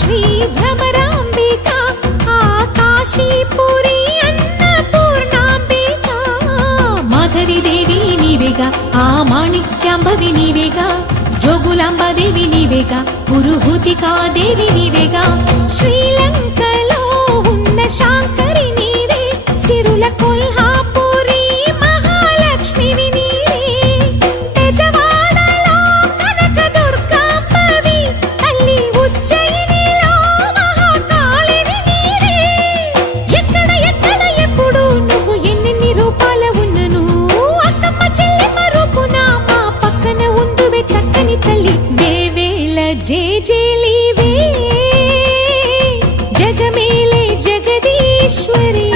శ్రీ భ్రమరాంబిక కాశీపురి అన్నపూర్ణాంబిక మాధవి దేవి నీవేగా ఆ మాణిక్యాంబవి నీవేగా జోగులాంబ దేవి నీవేగా పురుహూతికా దేవి నీవేగా శ్రీలంకలో ఉన్న శాంకరి నీవే సిరుల కొల్హాపురి మహాలక్ష్మివి నీవే బెజవాడలో కనక దుర్గాంబవి తల్లి ఉజ్జయినిలో మహాకాళివి నీవే ఎక్కడ ఎక్కడ ఎప్పుడు నువ్వు ఎన్నెన్ని రూపాల ఉన్నను అక్కమ్మ చెల్లెమ్మ రూపున మా పక్కన ఉందువే చక్కని తల్లి వేవేల జేజేలివే జగమేలే జగదీశ్వరి